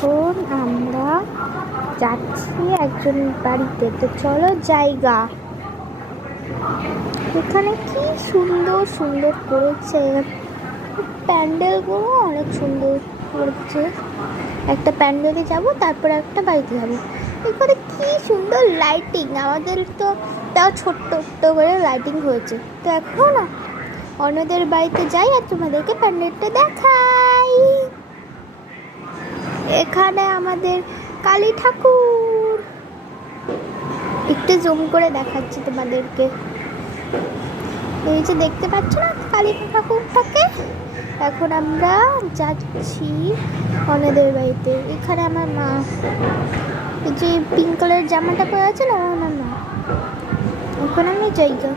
এখন আমরা যাচ্ছি একজন বাড়িতে, তো চলো জায়গা। এখানে কি সুন্দর সুন্দর করেছে, প্যান্ডেলগুলো অনেক সুন্দর করেছে। একটা প্যান্ডেলে যাব, তারপর একটা বাড়িতে যাব। এখানে কি সুন্দর লাইটিং, আমাদের তো তাও ছোট্ট ছোট্ট করে লাইটিং হয়েছে। তো এখন অন্যদের বাড়িতে যাই আর তোমাদেরকে প্যান্ডেলটা দেখাই। এখানে আমাদের কালী ঠাকুর, একটু জুম করে দেখাচ্ছি তোমাদেরকে। এই যে দেখতে পাচ্ছ না কালী ঠাকুরটাকে। এখন আমরা যাচ্ছি অন্যদের বাড়িতে। এখানে আমার মা, এই যে পিঙ্ক কালারের জামাটা পরে আছে না, আমার মা। এখন আমি জায়গা